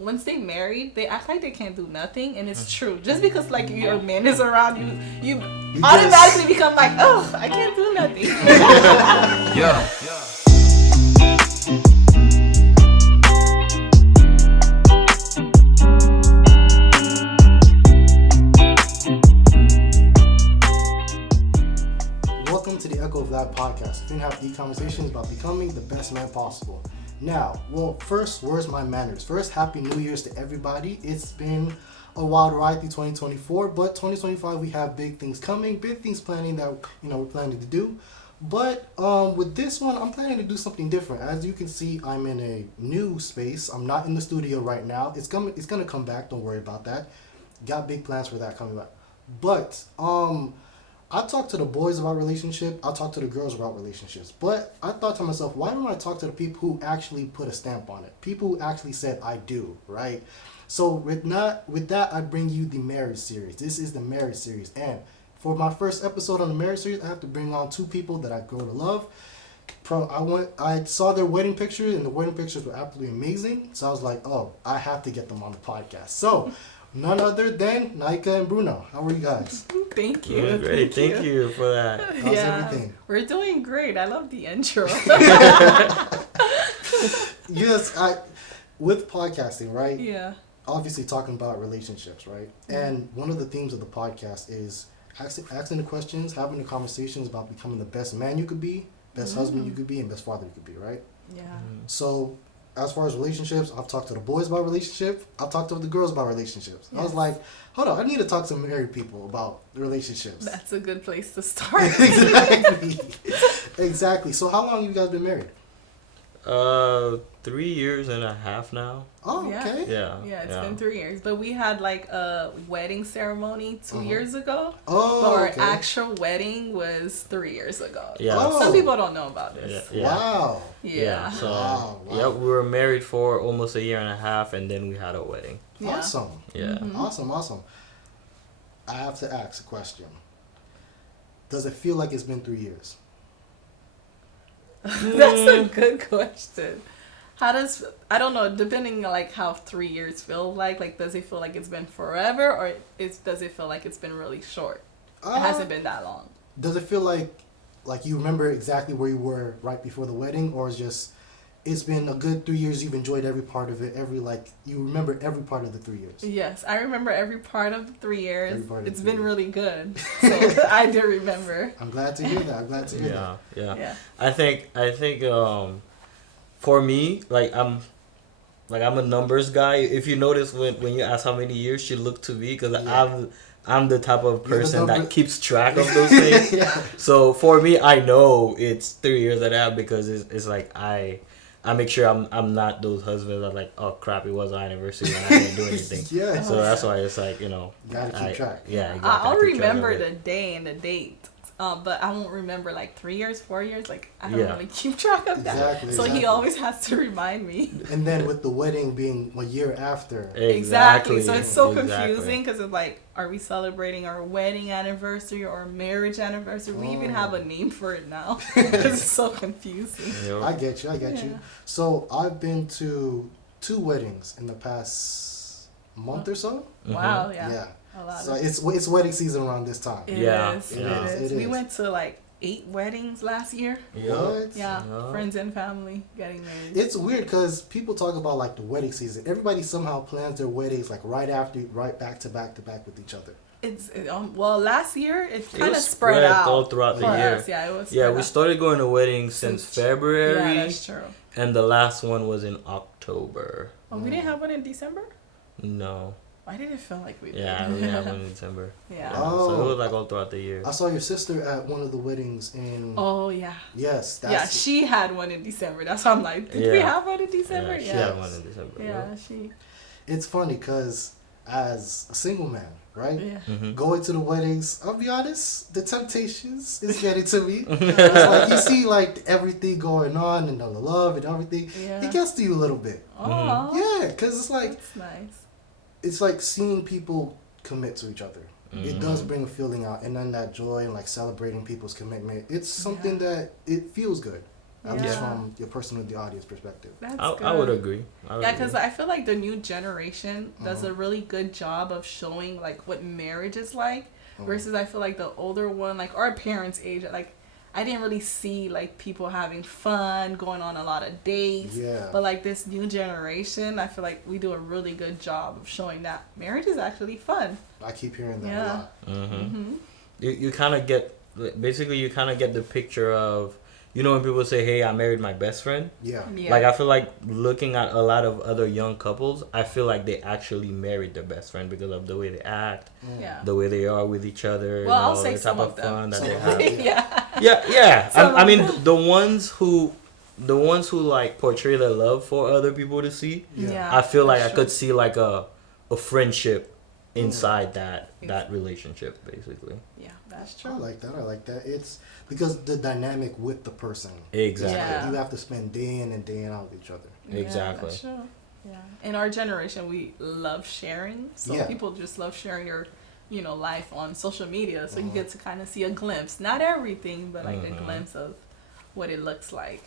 once they married, they act like they can't do nothing, and it's true. Just because like your man is around you automatically become like, oh, I can't do nothing. Yeah. Welcome to the Echo of Vlad podcast. We're gonna have deep conversations about becoming the best man possible. Now, first, where's my manners? First, Happy New Year's to everybody. It's been a wild ride through 2024, but 2025 we have big things coming, big things planning that we're planning to do. But with this one, I'm planning to do something different. As you can see, I'm in a new space. I'm not in the studio right now. It's gonna come back. Don't worry about that. Got big plans for that coming back. But I talk to the boys about relationship. I talk to the girls about relationships. But I thought to myself, why don't I talk to the people who actually put a stamp on it? People who actually said, I do, right? So with that, I bring you the marriage series. This is the marriage series. And for my first episode on the marriage series, I have to bring on two people that I grow to love. I saw their wedding pictures, and the wedding pictures were absolutely amazing. So I was like, oh, I have to get them on the podcast. So none other than Naikha and Bruno. How are you guys? Thank you. Great. Thank you for that. How's everything? We're doing great. I love the intro. Yes, with podcasting, right? Yeah. Obviously talking about relationships, right? And one of the themes of the podcast is asking the questions, having the conversations about becoming the best man you could be, best husband you could be, and best father you could be, right? Yeah. So as far as relationships, I've talked to the boys about relationships. I've talked to the girls about relationships. Yes. I was like, hold on, I need to talk to married people about relationships. That's a good place to start. Exactly. So how long have you guys been married? 3 years and a half now. Oh, okay. Yeah. Yeah, it's been 3 years. But we had like a wedding ceremony 2 years ago. Oh, but our okay. actual wedding was 3 years ago. Yeah. Oh. Some people don't know about this. Yeah. Wow. Yeah. So Wow. yeah, we were married for almost a year and a half, and then we had a wedding. Yeah. Awesome. Yeah. Awesome. I have to ask a question. Does it feel like it's been 3 years? That's a good question. I don't know, depending like how 3 years feel like does it feel like it's been forever, or does it feel like it's been really short? It hasn't been that long. Does it feel like you remember exactly where you were right before the wedding, or it's been a good 3 years, you've enjoyed every part of it, you remember every part of the 3 years? Yes, I remember every part of the 3 years. It's been 3 really good. So I do remember. I'm glad to hear that. Yeah. I think for me, I'm a numbers guy. If you notice when you ask how many years she looked to me, because I'm the type of person that keeps track of those things. Yeah. So for me, I know it's 3 years and a half, because it's like I make sure I'm not those husbands that like, oh crap, it was our anniversary and I didn't do anything. Yeah. So that's why it's like, gotta keep track. Yeah, exactly. I'll remember the day and the date. But I won't remember like 3 years, 4 years. Like I don't really keep track of that. Exactly. He always has to remind me. And then with the wedding being a year after. Exactly. So it's so confusing, because it's like, are we celebrating our wedding anniversary or marriage anniversary? We even have a name for it now. It's so confusing. Yep. I get you. So I've been to 2 weddings in the past month or so. Wow. Yeah. So it's wedding season around this time. It is. We went to like 8 weddings last year. What? Yeah, friends and family getting married. It's weird because people talk about like the wedding season. Everybody somehow plans their weddings like right back to back with each other. Last year it kind of spread out all throughout the year. Us. Yeah, it was. Yeah, we started going to weddings since February. Yeah, that's true. And the last one was in October. Oh, we didn't have one in December? No. Why did it feel like we did? Yeah, we have one in December. Yeah. Oh. So it was like all throughout the year. I saw your sister at one of the weddings in... Oh, yeah. Yes. She had one in December. That's why I'm like, did we have one in December? Yeah, she had one in December. Yeah, It's funny because as a single man, right? Yeah. Mm-hmm. Going to the weddings, I'll be honest, the temptations is getting to me. It's like you see like everything going on and the love and everything. Yeah. It gets to you a little bit. Oh. Yeah, because it's like... That's nice. It's like seeing people commit to each other. It does bring a feeling out, and then that joy and like celebrating people's commitment. It's something that it feels good. At least from your person with the audience perspective. That's good. I would agree. Because I feel like the new generation does a really good job of showing like what marriage is like, versus I feel like the older one, like our parents' age, like I didn't really see like people having fun, going on a lot of dates. Yeah. But like this new generation, I feel like we do a really good job of showing that marriage is actually fun. I keep hearing that a lot. You kind of get the picture of, you know, when people say, hey, I married my best friend. Yeah. Like, I feel like looking at a lot of other young couples, I feel like they actually married their best friend because of the way they act, the way they are with each other, Well, I'll say the some type of of them. fun that Some they of have. them, Yeah. Some I of mean, them. the ones who like portray their love for other people to see, I feel like I could see like a friendship inside that relationship, basically. Yeah, that's true. I like that. It's because the dynamic with the person. Exactly. Yeah. You have to spend day in and day out with each other. Exactly. That's true. Yeah. In our generation, we love sharing. So people just love sharing your, you know, life on social media. So you get to kind of see a glimpse, not everything, but like a glimpse of what it looks like.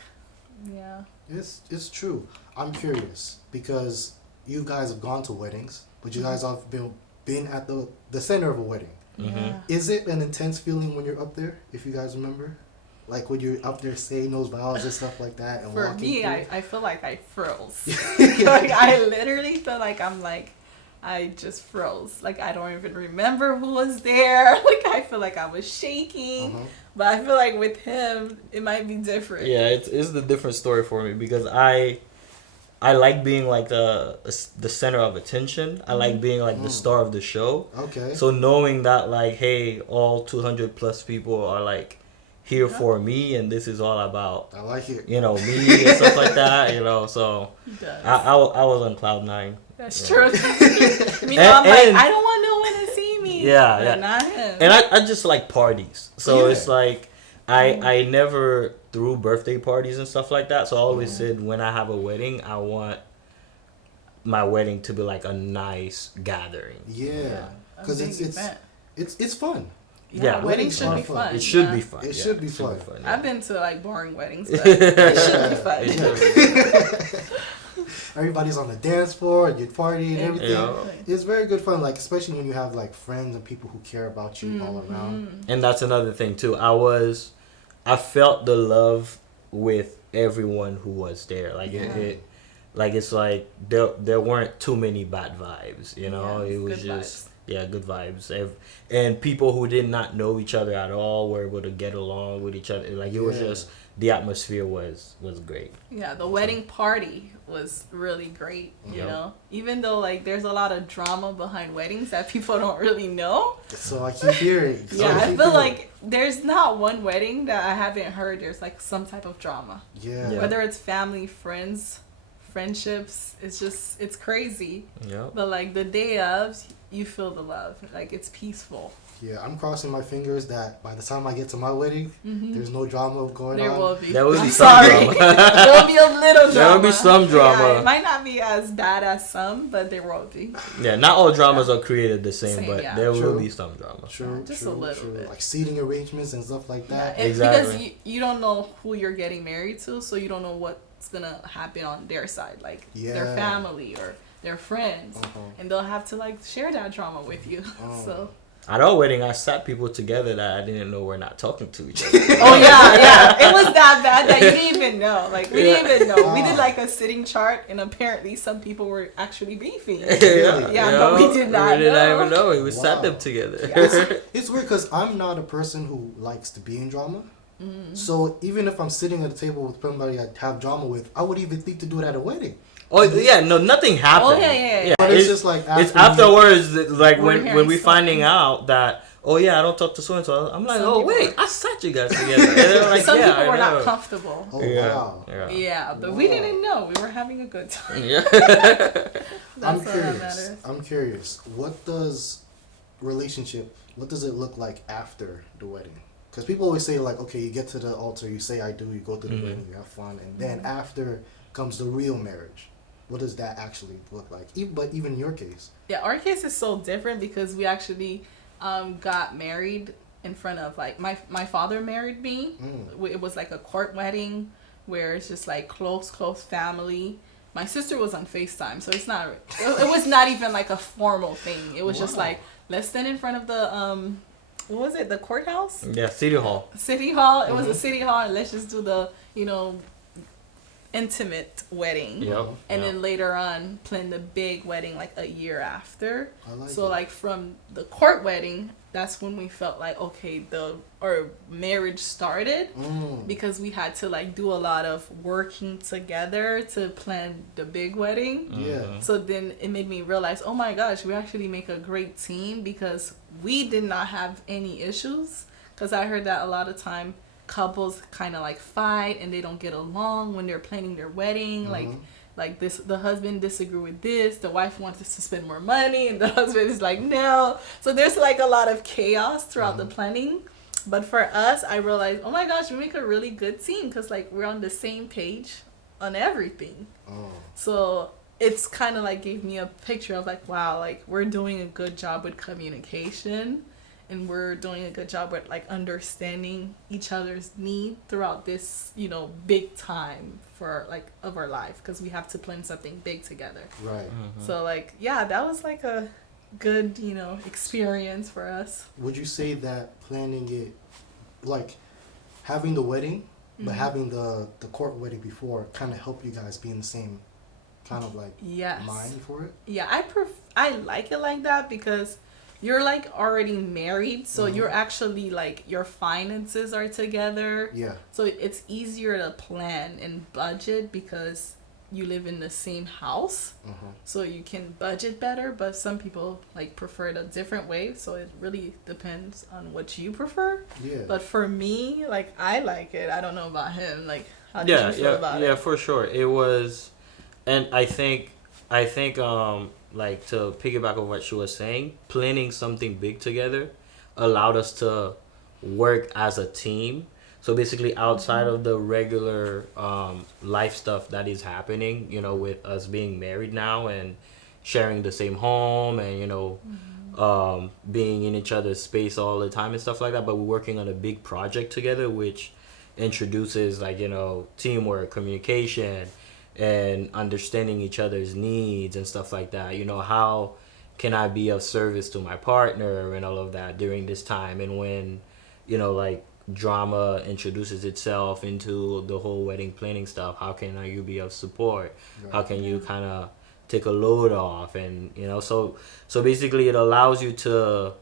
Yeah. It's true. I'm curious because you guys have gone to weddings, but you guys have been at the center of a wedding. Yeah. Is it an intense feeling when you're up there, if you guys remember? Like when you're up there saying those vows and stuff like that and For walking me, through? I feel like I froze. Like I literally feel like I just froze. Like I don't even remember who was there. Like I feel like I was shaking. But I feel like with him, it might be different. Yeah, it's the different story for me because I like being like the center of attention. I like being like the star of the show. Okay. So knowing that like, hey, all 200 plus people are like here for me, and this is all about, I like it. you know, me and stuff like that. You know, so He does. I was on cloud 9. That's true. I'm like, I don't want no one to see me. Yeah, But not him. And I just like parties. So Yeah. it's like I never threw birthday parties and stuff like that. So I always said when I have a wedding, I want my wedding to be like a nice gathering. Yeah. A Because big it's event. it's fun. Yeah, weddings should be fun. fun. It should yeah. be fun. It yeah. should be fun. yeah. I've been to like boring weddings, but it should be fun. It should be. Everybody's on the dance floor and you party and everything. Yeah. It's very good fun, like especially when you have like friends and people who care about you all around. And that's another thing too. I felt the love with everyone who was there. Like it's like there weren't too many bad vibes, you know. Yeah, it was good just good vibes. And people who did not know each other at all were able to get along with each other. Like it was just, the atmosphere was great. Yeah, the wedding party was really great, you know? Even though, like, there's a lot of drama behind weddings that people don't really know. So I keep hearing. I feel like there's not one wedding that I haven't heard there's, like, some type of drama. Yeah. Whether it's family, friends, friendships, it's crazy. Yeah. But, like, the day of, you feel the love. Like, it's peaceful. Yeah, I'm crossing my fingers that by the time I get to my wedding, there's no drama going on. There will be. There will be I'm some sorry. drama. There will be a little drama. There will be some drama. Yeah, it might not be as bad as some, but there will be. Yeah, not all dramas are created the same, but there will True. be some drama. True, Just true, a little true. bit. Like seating arrangements and stuff like that. Yeah, Exactly. Because you don't know who you're getting married to, so you don't know what's going to happen on their side. Like their family or their friends. And they'll have to like share that drama with you. So At our wedding, I sat people together that I didn't know were not talking to each other. oh yeah, it was that bad that you didn't even know. Like we didn't even know. We did like a sitting chart, and apparently some people were actually beefing. But we did not know. We did not even know. We sat them together. It's weird because I'm not a person who likes to be in drama. So even if I'm sitting at a table with somebody I have drama with, I would even think to do it at a wedding. Oh yeah, no, nothing happened. Oh yeah. But it's just like it's afterwards, that, like We're when we hearing finding out that, oh yeah, I don't talk to so and so. I'm like, Some oh people wait, were- I sat you guys together. And they're like, Some yeah, people I were know. not comfortable. Oh wow. Yeah. But we didn't know. We were having a good time. Yeah. That's I'm all that curious. matters. I'm curious. What does it look like after the wedding? Because people always say like, okay, you get to the altar, you say I do, you go to the wedding, you have fun, and then after comes the real marriage. What does that actually look like? But even in your case. Yeah, our case is so different because we actually got married in front of like my father married me. It was like a court wedding where it's just like close family. My sister was on FaceTime, so it was not even like a formal thing. It was just like, let's stand in front of the what was it, the courthouse? Yeah, City Hall. It was a city hall, and let's just do the intimate wedding. And then later on plan the big wedding like a year after. Like from the court wedding, that's when we felt like, okay, our marriage started, because we had to like do a lot of working together to plan the big wedding. So then it made me realize, oh my gosh, we actually make a great team, because we did not have any issues. Because I heard that a lot of time couples kind of like fight and they don't get along when they're planning their wedding. Like this, the husband disagree with this, the wife wants us to spend more money, and the husband is like, no. So there's like a lot of chaos throughout the planning. But for us, I realized, oh my gosh, we make a really good team, because like we're on the same page on everything. So it's kind of like gave me a picture of like, wow, like we're doing a good job with communication, and we're doing a good job with like understanding each other's need throughout this, big time for like of our life, because we have to plan something big together. Right. So like, yeah, that was like a good, experience for us. Would you say that planning it, like having the wedding, but having the court wedding before, kind of helped you guys be in the same kind of like mind for it? Yeah, I like it like that, because you're like already married, so you're actually like your finances are together. Yeah. So it's easier to plan and budget because you live in the same house, so you can budget better. But some people like prefer it a different way, so it really depends on what you prefer. Yeah. But for me, like I like it. I don't know about him. Like how did you feel about it? Yeah, for sure. It was, and I think like to piggyback on what she was saying, planning something big together allowed us to work as a team. So basically outside of the regular life stuff that is happening, with us being married now and sharing the same home and, being in each other's space all the time and stuff like that, but we're working on a big project together, which introduces like, teamwork, communication, and understanding each other's needs and stuff like that. How can I be of service to my partner and all of that during this time? And when, like drama introduces itself into the whole wedding planning stuff, how can you be of support? Right. How can you kind of take a load off? And, so basically it allows you to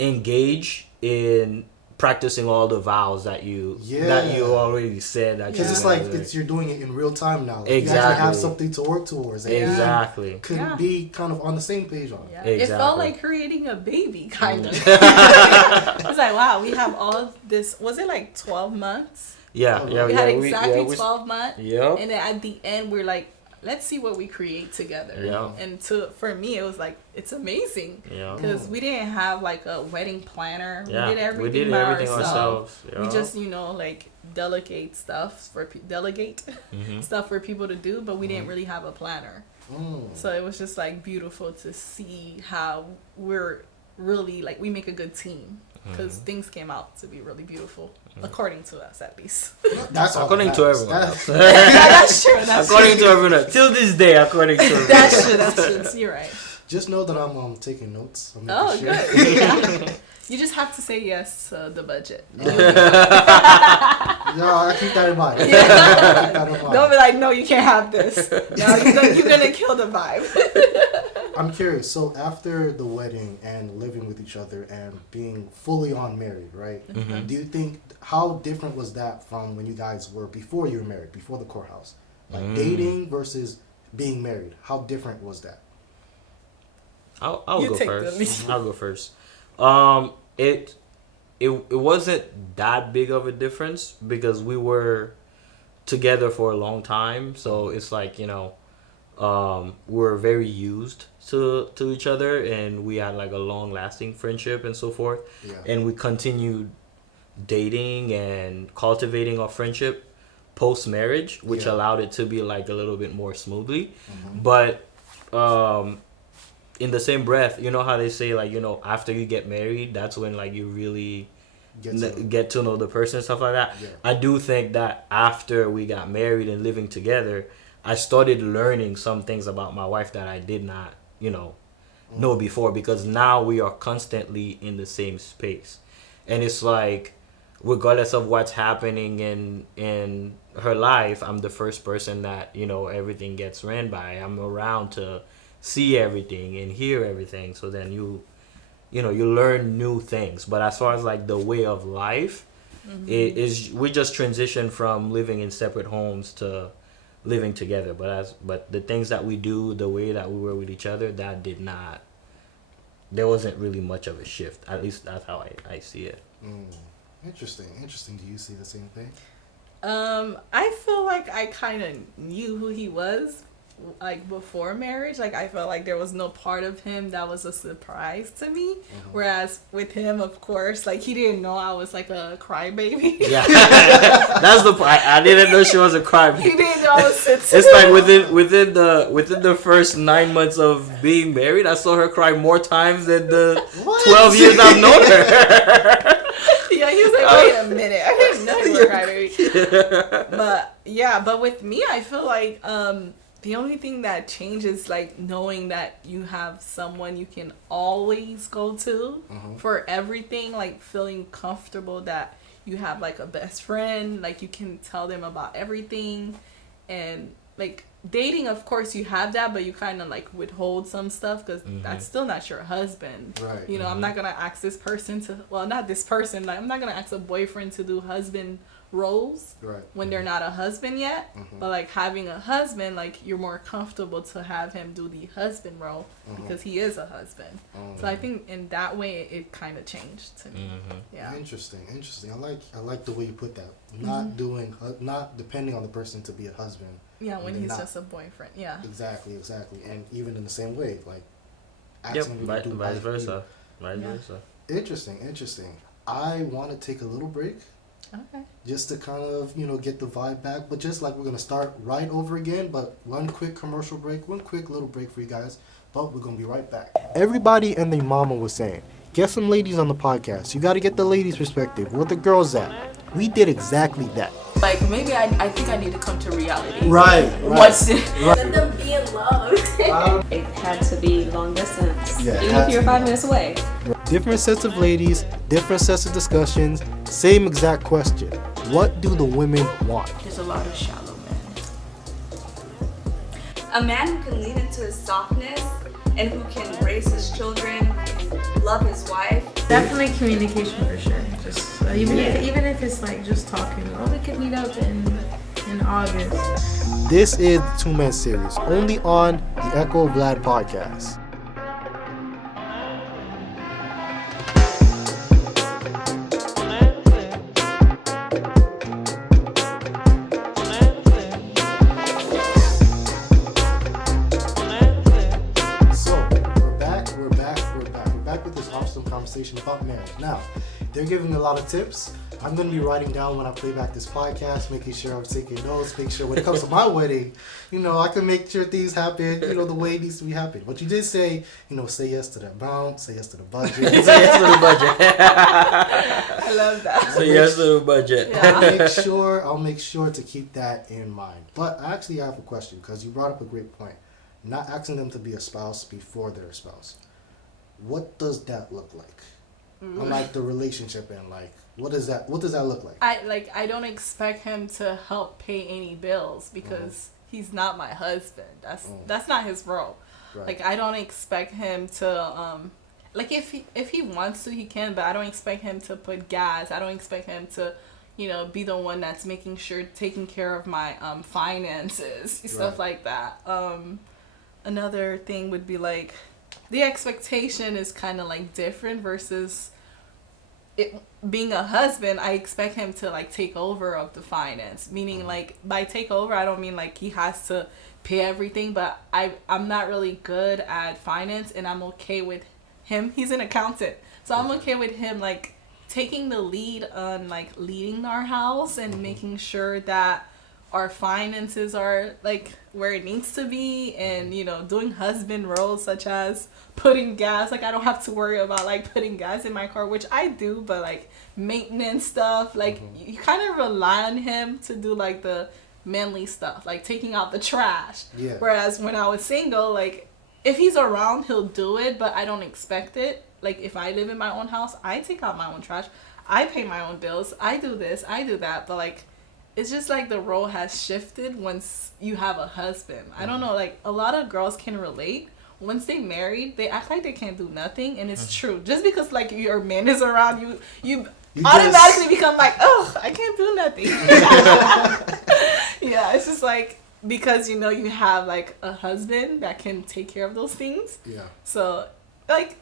engage in practicing all the vows that you already said. Because it's like you're doing it in real time now. Like exactly. You actually have something to work towards. Exactly. Could be kind of on the same page on it. Yeah. Exactly. It felt like creating a baby, kind of. It's like, wow, we have all this. Was it like 12 months? Yeah. We had exactly 12 months. Yep. And then at the end, we're like, let's see what we create together. Yeah. And for me, it was like, it's amazing. Yeah. Because we didn't have like a wedding planner. Yeah. We did everything ourselves. Yeah. We just, like delegate stuff for stuff for people to do, but we didn't really have a planner. So it was just like beautiful to see how we're really like, we make a good team. Because things came out to be really beautiful, according to us at least. That's according to everyone else. That's true. According to everyone else. Till this day, according to everyone else. That's true. You're right. Just know that I'm taking notes. Good. Yeah. You just have to say yes to the budget. Yeah, I keep that in mind. Don't be like, no, you can't have this. No, you're gonna kill the vibe. I'm curious. So after the wedding and living with each other and being fully on married, right? Mm-hmm. Do you think, how different was that from when you guys were before you were married, before the courthouse? Like dating versus being married. How different was that? I'll go first. I'll go first. It wasn't that big of a difference because we were together for a long time. So it's like, we're very used to each other, and we had like a long lasting friendship and so forth. Yeah. And we continued dating and cultivating our friendship post marriage, which allowed it to be like a little bit more smoothly. Mm-hmm. But in the same breath, you know how they say like, after you get married, that's when like you really get to know the person and stuff like that. Yeah. I do think that after we got married and living together, I started learning some things about my wife that I did not, know before, because now we are constantly in the same space. And it's like, regardless of what's happening in her life, I'm the first person that, everything gets ran by. I'm around to see everything and hear everything. So then you learn new things. But as far as like the way of life, we just transitioned from living in separate homes to living together. But the things that we do, the way that we were with each other, there wasn't really much of a shift. At least that's how I see it. Interesting. Do you see the same thing? I feel like I kind of knew who he was, like, before marriage. Like, I felt like there was no part of him that was a surprise to me. Whereas with him, of course, like, he didn't know I was like a crybaby. Yeah, that's the part. I didn't know she was a crybaby. He didn't know I was sensitive. It's like within the first 9 months of being married, I saw her cry more times than the 12 years I've known her. Yeah, he was like, wait a minute, I didn't know you were crybaby. But with me, I feel like the only thing that changes, like, knowing that you have someone you can always go to for everything, like, feeling comfortable that you have, like, a best friend, like, you can tell them about everything. And, like, dating, of course, you have that, but you kind of, like, withhold some stuff because that's still not your husband. Right. I'm not going to ask this person to, well, not this person, like, I'm not going to ask a boyfriend to do husband roles when they're not a husband yet. But, like, having a husband, like, you're more comfortable to have him do the husband role because he is a husband. So I think in that way it kind of changed to me. Yeah. Interesting. I like the way you put that. Not depending on the person to be a husband. Yeah, when he's just a boyfriend. Yeah. Exactly. And even in the same way, like, asking vice versa. Interesting. I want to take a little break. Okay. Just to kind of, get the vibe back. But just like we're going to start right over again. But one quick commercial break. One quick little break for you guys. But we're going to be right back. Everybody and their mama was saying, get some ladies on the podcast. You got to get the ladies' perspective. Where the girls at? We did exactly that. Like, maybe I think I need to come to reality. Right. What's it? Let them be in love. It had to be long distance. Yeah, even if you're 5 minutes away. Different sets of ladies, different sets of discussions, same exact question. What do the women want? There's a lot of shallow men. A man who can lean into his softness and who can raise his children and love his wife. Definitely communication for sure. Just even if it's like just talking. Oh, we could meet up in August. This is the Two Men series, only on the Echo Vlad podcast. Conversation about marriage. Now, they're giving me a lot of tips. I'm going to be writing down when I play back this podcast, making sure I'm taking notes, make sure when it comes to my wedding, I can make sure things happen, the way it needs to be happening. But you did say, say yes to the amount, say yes to the budget. Say yes to the budget. I love that. Say yes to the budget. Yeah. I'll make sure to keep that in mind. But I actually have a question because you brought up a great point. Not asking them to be a spouse before they're a spouse. What does that look like? Like the relationship and like what does that look like? I don't expect him to help pay any bills because he's not my husband. That's not his role. Right. Like I don't expect him to like if he wants to he can, but I don't expect him to put gas. I don't expect him to be the one that's taking care of my finances, stuff like that. Another thing would be like the expectation is kind of like different versus it being a husband. I expect him to like take over of the finance, meaning like by take over I don't mean like he has to pay everything, but I'm not really good at finance and I'm okay with him. He's an accountant, so I'm okay with him like taking the lead on like leading our house and making sure that our finances are like where it needs to be, and doing husband roles such as putting gas. Like I don't have to worry about like putting gas in my car, which I do, but like maintenance stuff, like you kind of rely on him to do like the manly stuff, like taking out the trash. Yeah. Whereas when I was single, like if he's around, he'll do it, but I don't expect it. Like if I live in my own house, I take out my own trash, I pay my own bills, I do this, I do that, but like it's just like the role has shifted once you have a husband. I don't know, like a lot of girls can relate. Once they married, they act like they can't do nothing, and it's true. Just because like your man is around, you automatically become like, oh, I can't do nothing. Yeah, it's just like because you have like a husband that can take care of those things. Yeah. So like,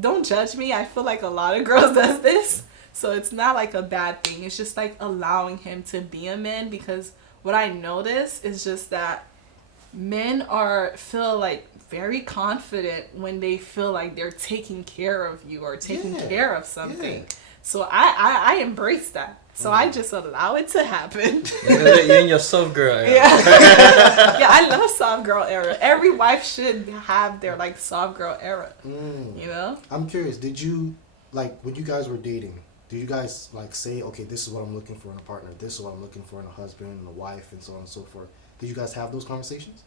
don't judge me. I feel like a lot of girls does this. So it's not like a bad thing. It's just like allowing him to be a man, because what I notice is just that men feel like very confident when they feel like they're taking care of you or taking care of something. Yeah. So I embrace that. So I just allow it to happen. You're in your soft girl era. Yeah. Yeah, I love soft girl era. Every wife should have their like soft girl era. I'm curious, did you, like when you guys were dating, did you guys like say, okay, this is what I'm looking for in a partner, this is what I'm looking for in a husband and a wife, and so on and so forth? Did you guys have those conversations?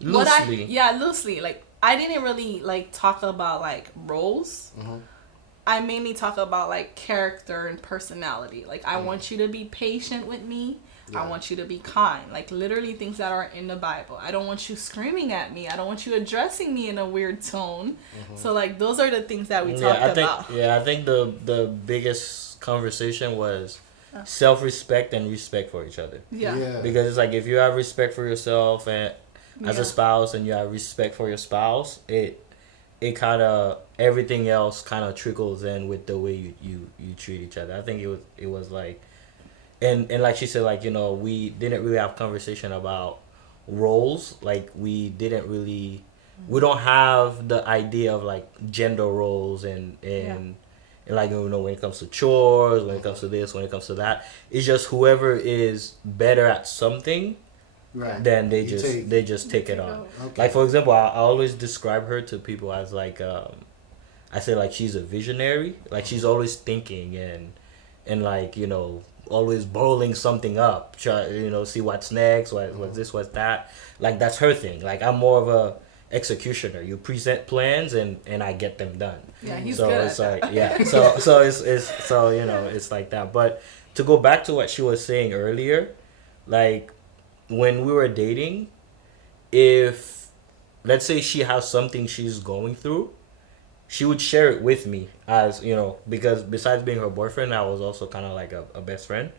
Loosely. Loosely. Like I didn't really like talk about like roles. I mainly talk about like character and personality. Like I want you to be patient with me. Yeah. I want you to be kind. Like literally things that are in the Bible. I don't want you screaming at me. I don't want you addressing me in a weird tone. So like those are the things that we talked about. Yeah, I think the biggest conversation was self-respect and respect for each other. Yeah. Because it's like if you have respect for yourself and as a spouse, and you have respect for your spouse, it kind of everything else kind of trickles in with the way you treat each other. I think it was like, and like she said, like we didn't really have conversation about roles. Like we don't have the idea of like gender roles and like when it comes to chores, when it comes to this, when it comes to that, it's just whoever is better at something. Right. Then they just take it on. Okay. Like for example, I always describe her to people as like I say like she's a visionary. Like she's always thinking and like always boiling something up. Try see what's next, what's this, what's that. Like that's her thing. Like I'm more of a executioner. You present plans and I get them done. Yeah, he's so good it's at like that. So it's it's like that. But to go back to what she was saying earlier, like when we were dating, if let's say she has something she's going through, she would share it with me as because besides being her boyfriend, I was also kind of like a best friend.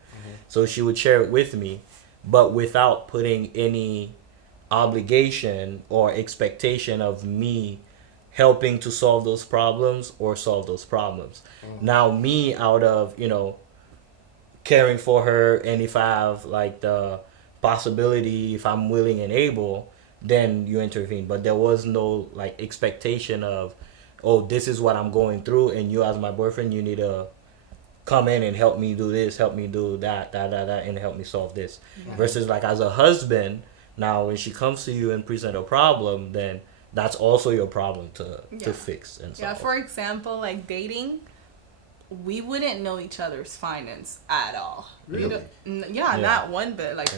So she would share it with me, but without putting any obligation or expectation of me helping to solve those problems or solve those problems. Now me, out of caring for her, and if I have like the possibility, if I'm willing and able, then you intervene. But there was no like expectation of, oh, this is what I'm going through, and you as my boyfriend, you need to come in and help me do this, help me do that, and help me solve this. Versus like as a husband, now when she comes to you and present a problem, then that's also your problem to fix and solve. Yeah, for example, like dating, we wouldn't know each other's finance at all. Really? Not one bit. Like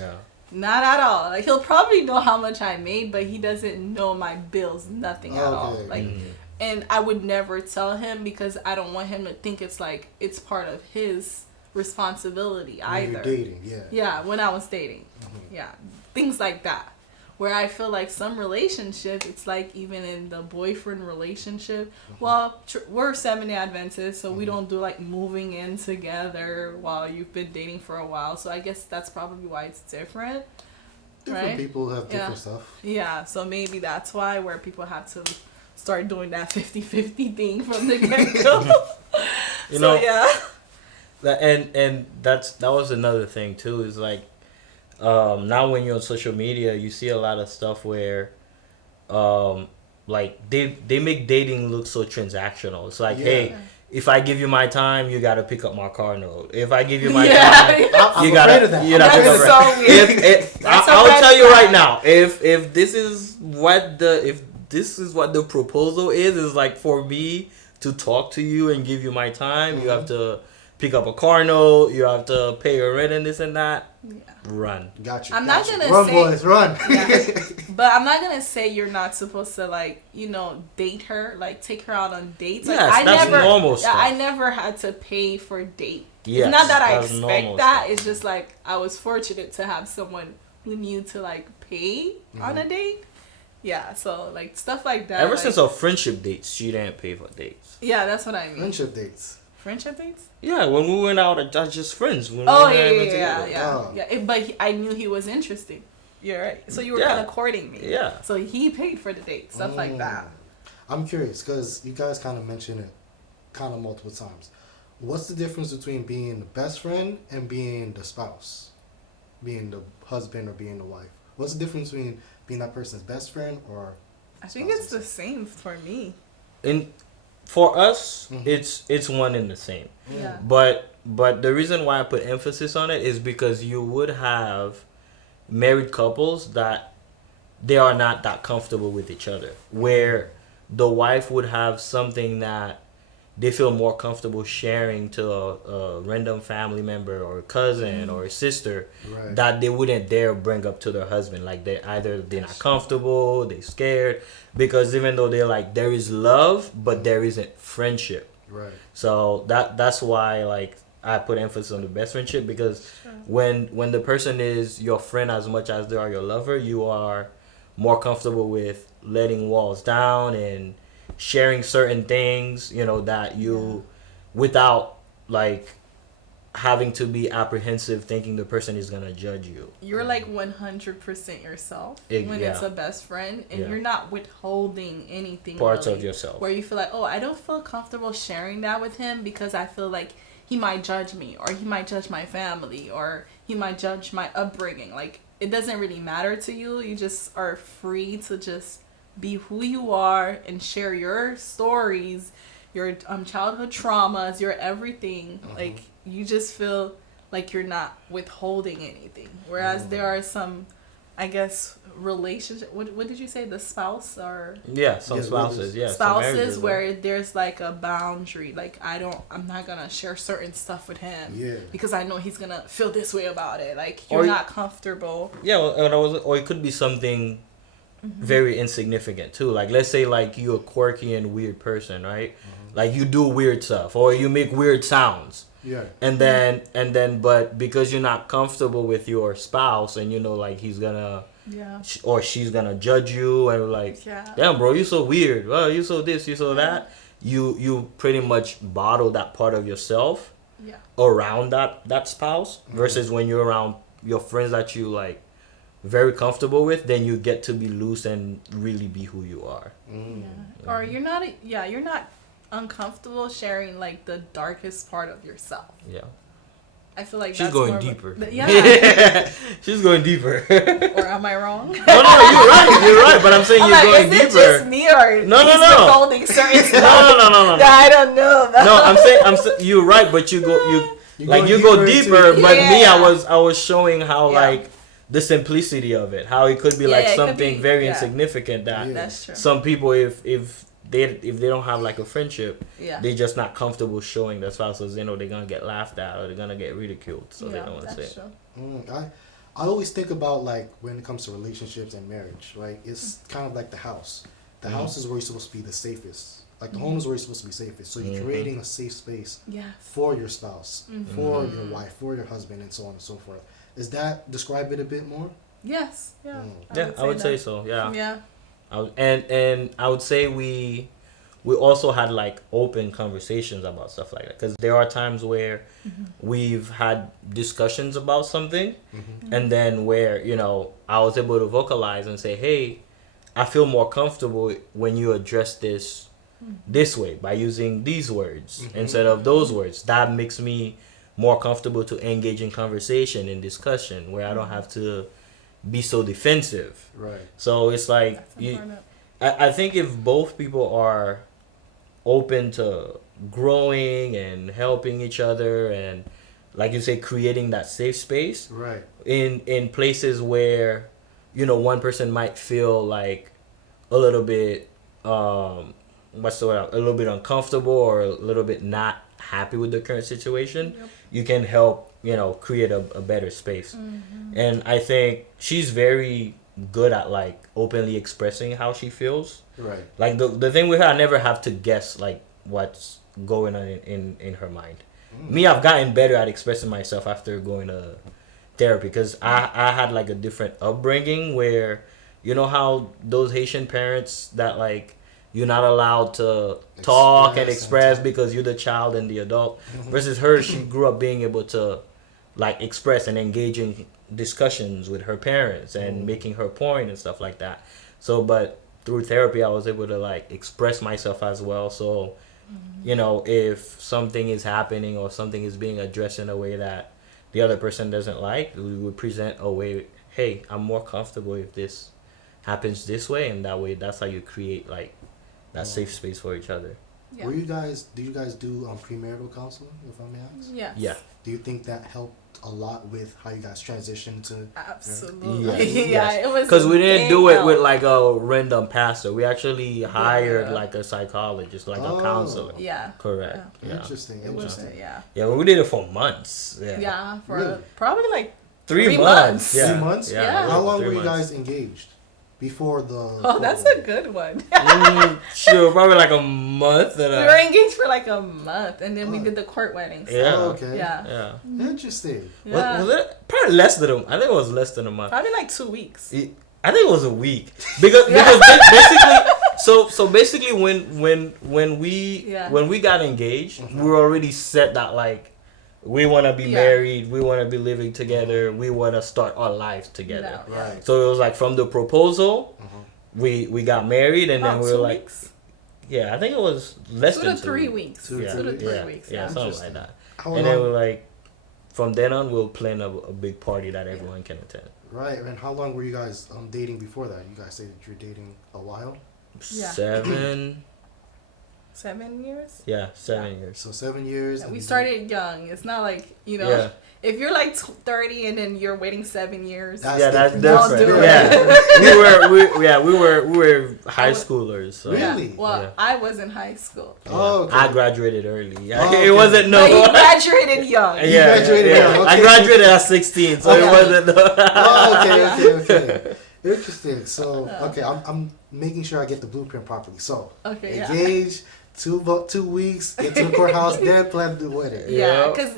not at all. Like he'll probably know how much I made, but he doesn't know my bills, nothing at all. Like and I would never tell him because I don't want him to think it's like it's part of his responsibility either. When you're dating, yeah, when I was dating. Yeah, things like that. Where I feel like some relationship, it's like even in the boyfriend relationship, well, we're Seventh-day Adventists, so we don't do like moving in together while you've been dating for a while. So I guess that's probably why it's different. Different people have different stuff. Yeah, so maybe that's why where people have to start doing that 50-50 thing from the get-go. And that was another thing too, is like, now when you're on social media, you see a lot of stuff where like they make dating look so transactional. It's like, hey, if I give you my time, you gotta pick up my car note. If I give you my Yeah. time, I'm you afraid gotta of that. you gotta pick That's up. so weird. If That's a I'll red tell you right flag. now, if this is what the proposal is like for me to talk to you and give you my time, you have to pick up a car note, you have to pay your rent and this and that. Yeah. Run. Got you. I'm got not you. gonna run, say- boys, run. Yeah. But I'm not gonna say you're not supposed to like, date her, like take her out on dates. Like, Yes, that's normal stuff. I never had to pay for date. Yes, It's not that I that's normal expect that. stuff. It's just like I was fortunate to have someone who knew to like pay on a date. Yeah, so like stuff like that. Ever like, since our friendship dates, she didn't pay for dates. yeah, that's what I mean. Friendship dates. Friendship dates? Yeah, when we went out as just friends. When Oh we yeah, went yeah, together. Oh. yeah. But I knew he was interesting. You're right. So you were Yeah. kind of courting me. Yeah. So he paid for the date, stuff like that. I'm curious because you guys kind of mentioned it kind of multiple times. What's the difference between being the best friend and being the spouse? Being the husband or being the wife? What's the difference between being that person's best friend or I think it's the same for me. For us, it's one and the same. Yeah. But the reason why I put emphasis on it is because you would have married couples that they are not that comfortable with each other, where the wife would have something that they feel more comfortable sharing to a random family member or a cousin or a sister Right. that they wouldn't dare bring up to their husband. Like they're not comfortable, they're scared, because even though they're like, there is love, but there isn't friendship. Right. So that's why like I put emphasis on the best friendship, because when the person is your friend as much as they are your lover, you are more comfortable with letting walls down and sharing certain things, that you without like having to be apprehensive thinking the person is gonna judge you. You're like 100% yourself when Yeah. it's a best friend, and Yeah. you're not withholding anything. Parts really, of yourself. where you feel like, oh, I don't feel comfortable sharing that with him because I feel like he might judge me, or he might judge my family, or he might judge my upbringing. Like, it doesn't really matter to you. You just are free to just be who you are and share your stories, your childhood traumas, your everything. Like, you just feel like you're not withholding anything. Whereas there are some, I guess, relationship. What did you say? The spouse or Yeah, some Yeah, spouses. Yeah, some spouses marriages, where there's like a boundary. Like, I'm not gonna share certain stuff with him. Yeah. Because I know he's gonna feel this way about it. Like, Or you're you- not comfortable. Yeah, or it could be something very insignificant too. Like, let's say like you're a quirky and weird person, right? Like you do weird stuff, or you make weird sounds. Yeah. And then, but because you're not comfortable with your spouse, and like he's gonna Yeah. or she's gonna judge you, and like, Yeah. damn, bro, you so weird. Well, you so this, you so that. You pretty much bottle that part of yourself Yeah. around that spouse, versus when you're around your friends that you like very comfortable with, then you get to be loose and really be who you are. Yeah. Or you're not uncomfortable sharing like the darkest part of yourself. Yeah. I feel like She's that's going more of a- deeper. Yeah. She's going deeper. Or am I wrong? No, you're right. But I'm saying I'm you're like, going is it deeper. just me or No, he's no. withholding certain stuff? No. that I don't know about? No, I'm saying you're right, but you go deeper. into- But me, Yeah. I was showing how Yeah. like the simplicity of it, how it could be Yeah, like it could something be, very yeah. insignificant that That's true. some people, if they don't have like a friendship, Yeah. they're just not comfortable showing their spouses. They're gonna get laughed at or they're gonna get ridiculed, so they don't want to say that's it. true. I always think about like when it comes to relationships and marriage, right? It's kind of like the house. The house is where you're supposed to be the safest. Like the home is where you're supposed to be safest. So you're creating a safe space Yes. for your spouse, for your wife, for your husband, and so on and so forth. Is that describe it a bit more? Yes. Yeah. Yeah, I would say that. so. Yeah. Yeah. And I would say we also had like open conversations about stuff like that, because there are times where we've had discussions about something, and then where I was able to vocalize and say, hey, I feel more comfortable when you address this way by using these words instead of those words. That makes me more comfortable to engage in conversation and discussion, where I don't have to be so defensive. Right. So it's like That's important. I think if both people are open to growing and helping each other, and like you say, creating that safe space Right. in places where, one person might feel like a little bit what's the word, a little bit uncomfortable or a little bit not happy with the current situation. You can help, create a better space. And I think she's very good at like openly expressing how she feels. Right. Like the thing with her, I never have to guess like what's going on in her mind. Me, I've gotten better at expressing myself after going to therapy, because I had like a different upbringing where, you know how those Haitian parents that like you're not allowed to talk and express because you're the child and the adult, versus her, she grew up being able to like express and engage in discussions with her parents and making her point and stuff like that. So, but through therapy, I was able to like express myself as well. So, if something is happening or something is being addressed in a way that the other person doesn't like, we would present a way, hey, I'm more comfortable if this happens this way, and that way, that's how you create like that safe space for each other. Yeah. Do you guys do premarital counseling, if I may ask? Yes. Yeah. Do you think that helped a lot with how you guys transitioned to? Absolutely. Yes. It was because we didn't do it with help. like a random pastor. We actually hired like a psychologist, like a counselor. Yeah. Correct. Yeah. Interesting. It was Interesting. Yeah, well, we did it for months. Yeah. Yeah, for Really? probably like 3 months. Yeah. 3 months? Yeah. How long 3 were you months. guys engaged before the? Oh, that's a good one. Sure, probably like a month. And We were engaged for like a month, and then we did the court wedding. So. Yeah. Oh, okay. Yeah. Yeah. Interesting. Yeah. Was it probably less than I think it was less than a month. Probably like 2 weeks. I think it was a week because basically so basically when we got engaged, we were already set that like we want to be married, we want to be living together, we want to start our lives together. No. Right. So it was like from the proposal, we got married, and then we were 2 like, weeks? yeah, I think it was less 2 than to 3 weeks. 2 Yeah, 2 to 3 yeah, weeks. yeah, Yeah. something like that. How And then long? we're like, from then on, we'll plan a big party that everyone can attend. Right. And how long were you guys dating before that? You guys say that you're dating a while. Yeah. 7 years. Yeah, 7 years. So 7 years. We started young. It's not like, Yeah. if you're like 30 and then you're waiting 7 years. That's That's different. Don't different. do it. Yeah, we were high schoolers. So. Really? Well, Yeah. I was in high school. Oh, okay. I graduated early. Yeah, Oh, okay. it wasn't But you no. graduated young. Yeah, graduated yeah. young, I okay. graduated at 16, so Okay. it wasn't. Oh, okay. Interesting. So, okay, I'm making sure I get the blueprint properly. So, Okay, yeah. engaged, 2 weeks, get to the courthouse, then plan the wedding. Yeah, because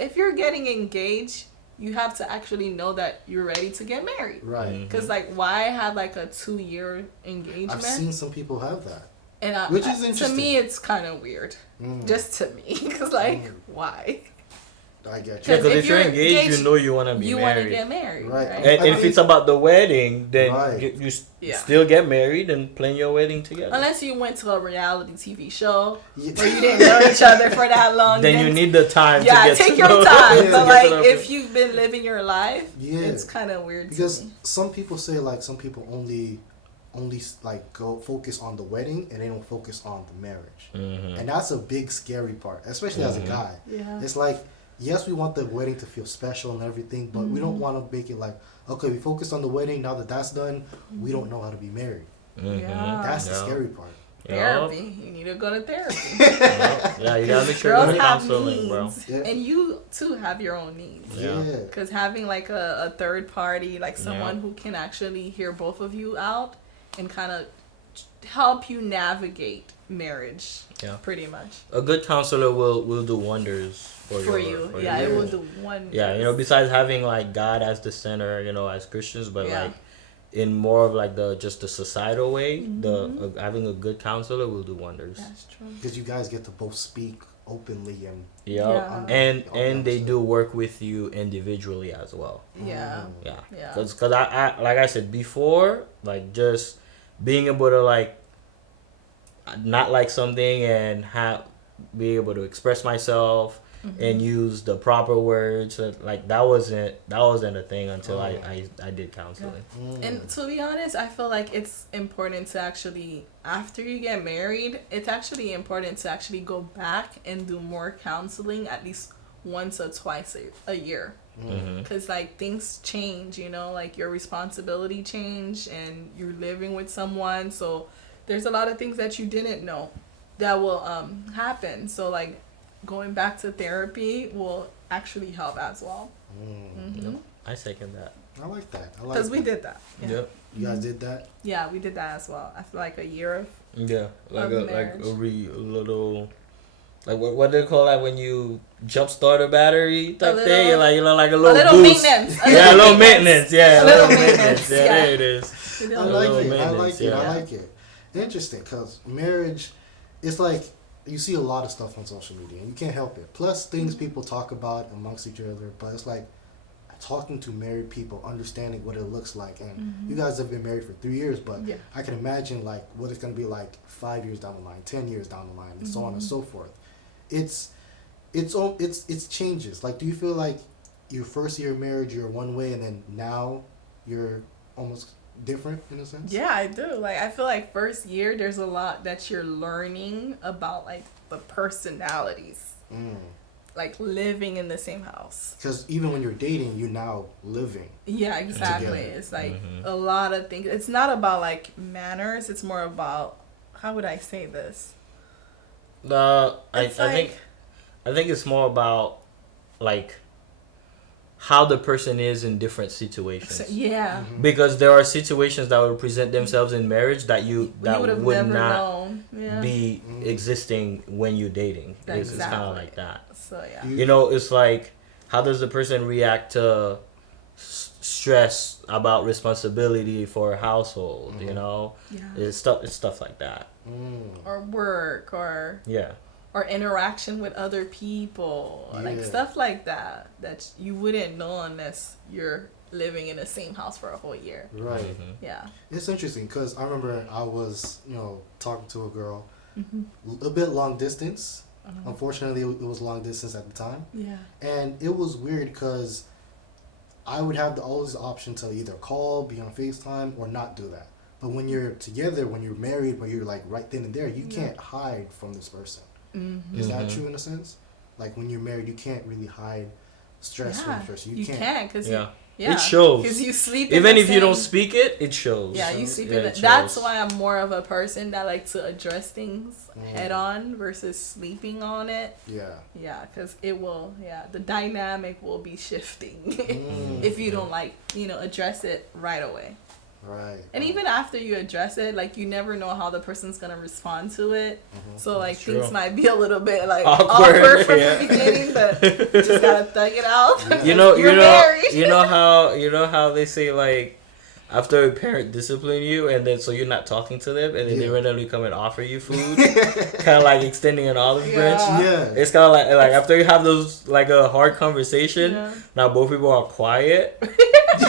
if you're getting engaged, you have to actually know that you're ready to get married. Right. Because like, why have like a 2-year engagement? I've seen some people have that. And Which is to interesting. me, it's kind of weird. Just to me, because like, why? I get you. Yeah, because if you're engaged, you know you want to be you want to married. get married, Right. right? And if it's about the wedding, then Right. you Yeah. still get married and plan your wedding together. Unless you went to a reality TV show Yeah. where you didn't know each other for that long. then you need the time to yeah, get take to your know time. Yeah, But get like, to know if you've been living your life, Yeah. it's kind of weird Because to me. some people say like some people only like go focus on the wedding and they don't focus on the marriage. Mhm. And that's a big scary part, especially as a guy. Yeah. It's like, yes, we want the wedding to feel special and everything, but we don't want to make it like, okay, we focused on the wedding, now that that's done, we don't know how to be married. Mhm. Yeah. That's the scary part. Therapy. You need to go to therapy. Yeah, you gotta make sure Girls you're have counseling, bro. needs. Yeah. And you too have your own needs. Yeah. Yeah. Because having like a third party, like someone Yeah. who can actually hear both of you out and kind of help you navigate marriage. Yeah. Pretty much. A good counselor will do wonders for You. for Yeah, you. it will do one. Yeah, besides having like God as the center, as Christians, but Yeah. like in more of like the societal way, Mm-hmm. having a good counselor will do wonders. That's true. Because you guys get to both speak openly and Yeah, Yeah. and they do work with you individually as well. Yeah. Yeah, Yeah. because I like I said before, like just being able to like not like something and be able to express myself and use the proper words. Like that wasn't a thing until I did counseling. And to be honest, I feel like it's important to actually, after you get married, it's actually important to actually go back and do more counseling at least once or twice a year. Because like things change, you know, like your responsibility change and you're living with someone, so there's a lot of things that you didn't know that will happen. So like going back to therapy will actually help as well. Yep. I second that. I like that. Because we did that. Yeah. Yep. You guys did that? Yeah, we did that as well. I feel like a year of like marriage. a little. Like what they call that when you jumpstart a battery type thing, like like a little boost. Maintenance. A little maintenance. Yeah, a little maintenance. Yeah, there it is. I like it. Interesting, because marriage, it's like you see a lot of stuff on social media and you can't help it. Plus things people talk about amongst each other, but it's like talking to married people, understanding what it looks like. And you guys have been married for 3 years, but I can imagine like what it's going to be like 5 years down the line, 10 years down the line, and so on and so forth. It's changes. Like, do you feel like your first year of marriage you're one way and then now you're almost different in a sense? Yeah, I do. Like, I feel like first year there's a lot that you're learning about, like the personalities, like living in the same house. Because even when you're dating, you're now living. Yeah, exactly. Together. It's like a lot of things. It's not about like manners. It's more about, how would I say this? I think it's more about like how the person is in different situations. Because there are situations that will present themselves in marriage that would not be existing when you're dating. It's kind of like that. So you know, it's like, how does the person react to stress about responsibility for a household? You know, it's stuff like that. Or work, or interaction with other people, like stuff like that you wouldn't know unless you're living in the same house for a whole year. Right. Yeah. It's interesting because I remember I was, talking to a girl a bit long distance. Unfortunately, it was long distance at the time. Yeah. And it was weird because I would have always the option to either call, be on FaceTime, or not do that. But when you're together, when you're married, when you're like right then and there, you can't hide from this person. Is that true in a sense? Like when you're married, you can't really hide stress from this person. You can't because it shows. Because you sleep. Even if you don't speak it, it shows. Yeah, you sleep in it. That's why I'm more of a person that like to address things head on versus sleeping on it. Yeah. Yeah, because it will. Yeah, the dynamic will be shifting if you don't address it right away. Right. And even after you address it, like you never know how the person's gonna respond to it. So like things might be a little bit like awkward from the beginning, but you just gotta thug it out. You know how they say like after a parent discipline you and then so you're not talking to them and then they randomly come and offer you food, kind of like extending an olive branch. Yeah. It's kind of like after you have those like a hard conversation, now both people are quiet.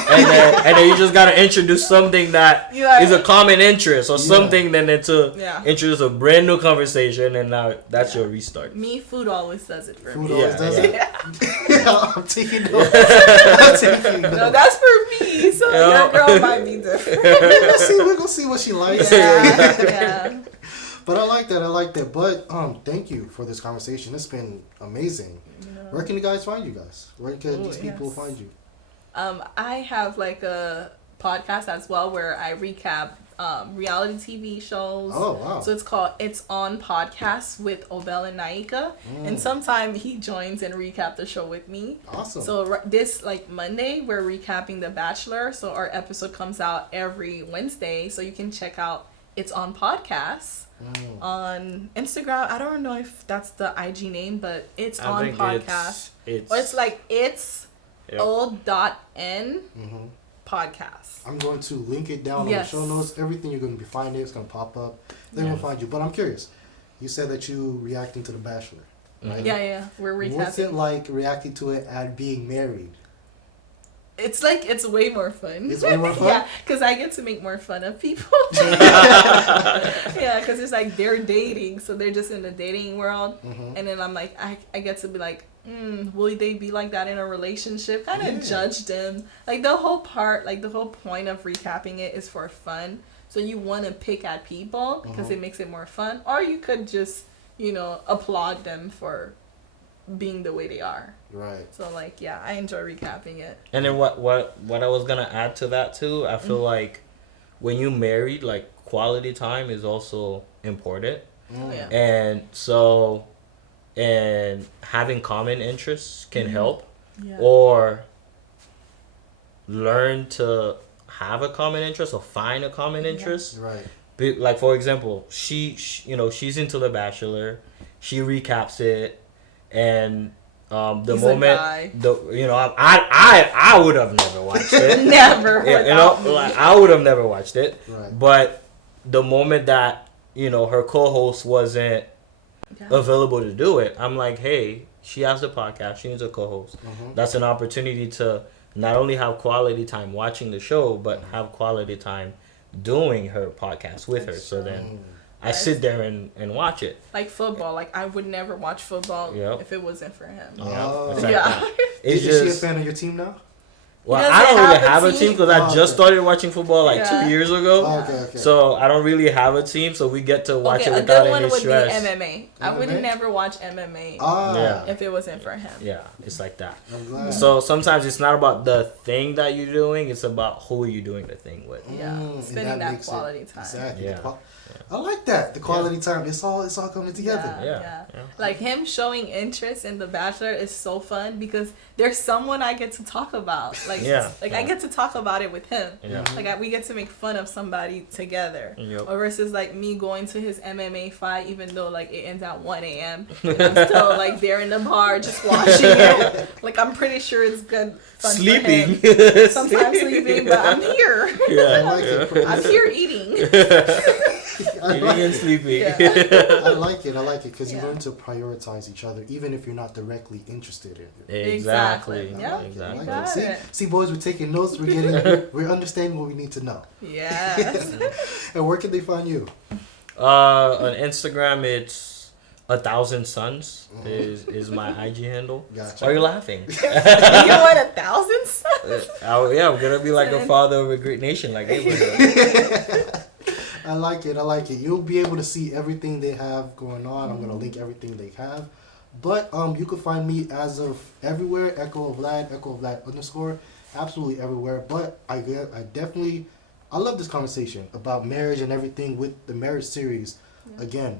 and then you just gotta introduce something that is a common interest or something, then to introduce a brand new conversation, and now that's your restart. Food always does it for me. Food always does it? I'm taking notes. No, that's for me, so your girl might be different. We're gonna see what she likes. Yeah. But I like that. But thank you for this conversation. It's been amazing. Where can you guys find you guys? Where can these people find you? I have like a podcast as well where I recap reality TV shows. Oh, wow. So it's called It's On Podcast with Obelle and Naikha. And sometimes he joins and recap the show with me. Awesome. So this like Monday, we're recapping The Bachelor. So our episode comes out every Wednesday. So you can check out It's On Podcast on Instagram. I don't know if that's the IG name, but It's On Podcast. It's like O.N podcast. I'm going to link it down on the show notes. Everything you're going to be finding, it's going to pop up. They're going to find you. But I'm curious. You said that you reacting to The Bachelor, right? Yeah. We're recapping. What's it like reacting to it and being married? It's way more fun. It's way more fun? Yeah, because I get to make more fun of people. Yeah, because it's like they're dating, so they're just in the dating world. And then I'm like, I get to be like, will they be like that in a relationship? Kind of judge them. Like the whole point of recapping it is for fun. So you want to pick at people because it makes it more fun. Or you could just, applaud them for being the way they are. Right. So like, yeah, I enjoy recapping it. And then what I was gonna add to that too, I feel like when you married, like quality time is also important. Yeah. And having common interests can help, Yeah. or learn to have a common interest or find a common interest. Right. Like for example, she's into The Bachelor, she recaps it, and the He's moment I would have never watched it. Never. I would have never watched it. Right. But the moment that her co-host wasn't available to do it, I'm like, hey, she has the podcast, she needs a co-host. That's an opportunity to not only have quality time watching the show, but have quality time doing her podcast with her. So then I sit there and watch it. Like football. Like I would never watch football if it wasn't for him. Is she a fan of your team now? Well, I don't really have a team because I just started watching football 2 years ago. Okay. So I don't really have a team, so we get to watch it without any stress. A good one would be MMA. I would never watch MMA if it wasn't for him. Yeah, it's like that. I'm glad. So sometimes it's not about the thing that you're doing; it's about who you're doing the thing with. Yeah, spending that quality time. Exactly. Yeah. I like that. The quality time. It's all coming together. Yeah. Like him showing interest in The Bachelor is so fun because there's someone I get to talk about. Like I get to talk about it with him. Yeah. Like we get to make fun of somebody together. Yep. Or versus like me going to his MMA fight, even though like it ends at 1 a.m. and I'm still like there in the bar just watching it. Like I'm pretty sure it's good fun Sleeping. for him. Sometimes sleeping, but I'm here. Yeah. I like it. I'm here eating. Eating and sleeping. I like it because you learn to prioritize each other, even if you're not directly interested in it. Exactly. Yeah. Exactly. You got it. See, boys, we're taking notes. We're understanding what we need to know. Yes. And where can they find you? On Instagram, it's 1,000 Suns is my IG handle. Gotcha. Why are you laughing? You want 1,000 subs? I'm gonna be like a father of a great nation, like Abraham. I like it. You'll be able to see everything they have going on. I'm gonna link everything they have. But you can find me as of everywhere, Echo of Vlad _ absolutely everywhere. But I love this conversation about marriage and everything with the marriage series. Yeah. Again,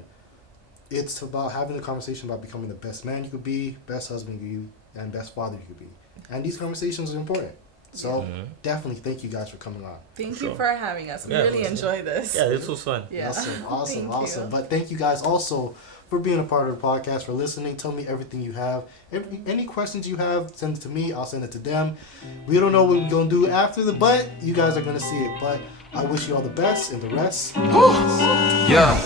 it's about having a conversation about becoming the best man you could be, best husband you and best father you could be. And these conversations are important. So definitely thank you guys for coming on. Thank you for having us. We really enjoyed this. Yeah, this was fun. Yeah. Awesome. But thank you guys also for being a part of the podcast, for listening. Tell me everything you have. Any questions you have, send it to me. I'll send it to them. We don't know what we're going to do after but you guys are going to see it. But I wish you all the best and the rest. Yeah.